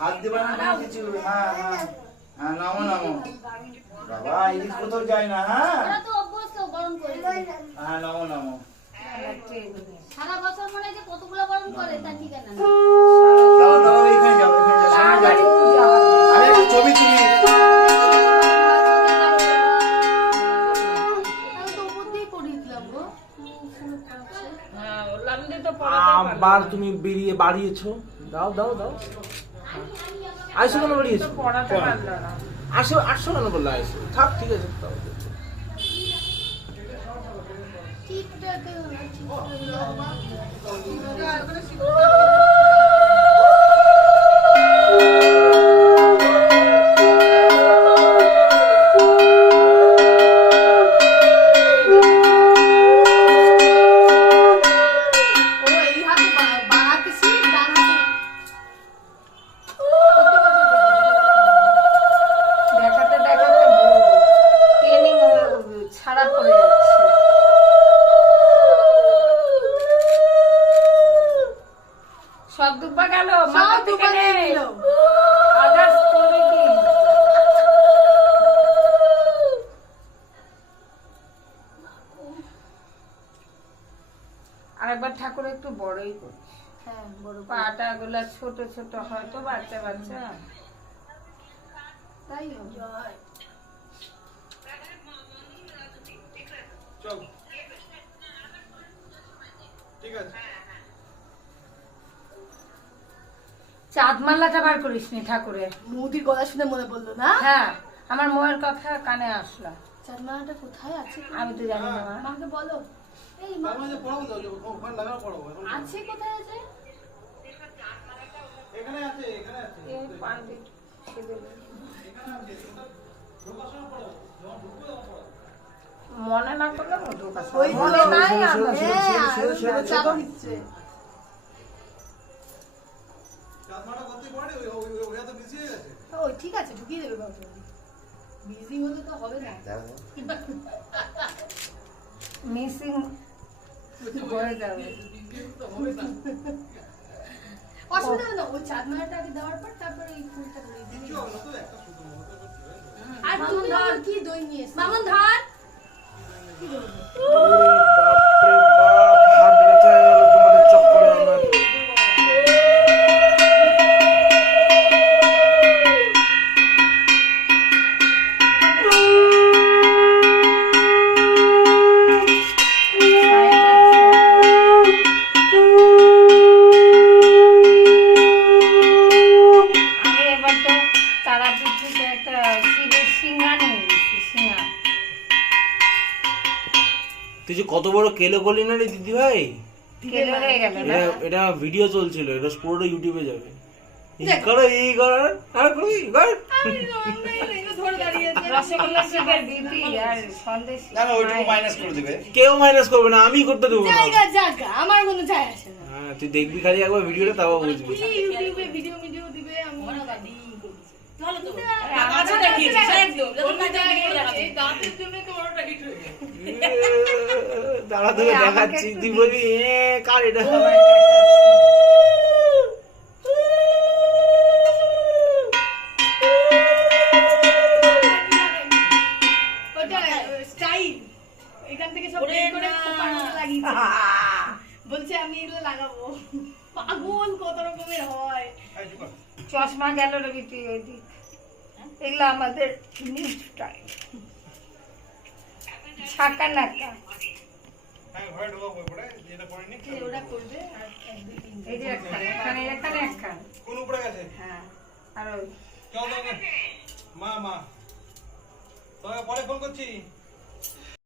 হাত দিবা না কিছু। হ্যাঁ হ্যাঁ হ্যাঁ, নামো নামো বাবা, ইলিশ কোথাও যায় না। হ্যাঁ হ্যাঁ, নামো নামো। সারা বছর মনে হয় যে কতগুলো বরণ করে তা ঠিকানা না। যাও যাও, এখানে যাও, এখানে যাও, সামনে যাও। আরে ছবি তুলি। আমি তো উপর দিয়ে পড়িয়ে দিলাম গো। আবার তুমি বেরিয়ে বাড়িয়েছো। দাও দাও দাও। আইসো কেন বাড়িয়েছো? পড়াতে পারলো না। আসো, আসো কেন বললো আইসো? থাক, ঠিক আছে দাও। টিপটাতে হলো, দেখাতে দেখাতে ট্রেনিং ছাড়া পড়ে যাচ্ছে। সব দুব্বা গেল, মাথা থেকে নেই। আদার্স করবে কি? আরেকবার ঠাকুর একটু বড়ই করছে। হ্যাঁ বড় পাটা গুলা ছোট ছোট, হয়তো বাচ্চা বাচ্চা। তাই হবে। চল, ঠিক আছে। চাঁদমালাটা বার করিস নি ঠাকুরের? মোদির গলা শুনে মনে পড়লো না? হ্যাঁ, আমার মোয়ের কথা কানে আসলো। চাঁদমালাটা কোথায় আছে? আমি তো জানি না মা। মাকে বলো। এই মা, তার মধ্যে পড়াবো তো, ওখানে লাগানো পড়াবো। আছে কোথায় আছে? এখানে আছে, এখানে আছে। এই পান্ডিত মনে না করলে ওই মনে নাই আমার। হ্যাঁ, চাপ দিচ্ছে। চাঁদমাটা করতে পারে, ওই তো বিজি হয়ে গেছে। ওই ঠিক আছে, ঢুকিয়ে দেবে বাবু। বিজি হলে তো হবে না। মিসিং হয়ে যাবে। অসুবিধা হবে না, ওই চাঁদমালাটা আগে দেওয়ার পর তারপরে এই ফুলটা ধরিয়ে দিবি। কিছু হবে না তো, একটা শুধু মতো করতে হবে। আর তুমি ধর কি দই নিয়ে এসেছো? মামুন ধর। কি দই? বাপরে বাপ, হাত ব্যথা হয়ে গেল তোমাদের চক্করে আমার। আমি এবার তো তারাপীঠ থেকে একটা শিবের সিঙ্গা নিয়ে গেছি। সিঙ্গা তুই যে কত বড় কেলো করলি না রে দিদি ভাই। কেলো হয়ে গেল না? এটা ভিডিও চলছিল, এটা পুরোটা ইউটিউবে যাবে। এই করো, এই করো, আর কই কর। ধরে দাঁড়িয়েছে। রসগোল্লা শিবের দিদি আর সন্দেশ। না না, ওইটুকু মাইনাস করে দিবে। কেউ মাইনাস করবে না, আমি করতে দেবো না। জায়গা জায়গা আমার কোনো যায় আসে না। হ্যাঁ, তুই দেখবি খালি একবার ভিডিওটা, তাও বুঝবি। কি ইউটিউবে ভিডিও দিবে আমি দাদি করছি। ভালো তো। আমাকে দেখিয়েছিস একদম। যখন এই দাঁতের জন্য তো বড়টা হিট হয়ে যায়। দাঁড়া তোকে দেখাচ্ছি, তুই বলবি কার এটা। ওটা স্টাইল। এখান থেকে সব বের করে খোপার মধ্যে লাগিয়েছে। বলছে আমি এগুলো লাগাবো। পাগল কত রকমের হয়। চশমা গেল রে বিটি ওইদিক। এগুলো আমাদের নিউ স্টাইল। ছাকা নাকা। হ্যাঁ, ঘরে ঢোকাবো পরে, যেটা করে নি। ওটা করবে আর এক দুই তিন। এই যে এখানে এখানে এখানে একখান। কোন উপরে গেছে? হ্যাঁ, আর ওই চল, মা মা, তোকে পরে ফোন করছি।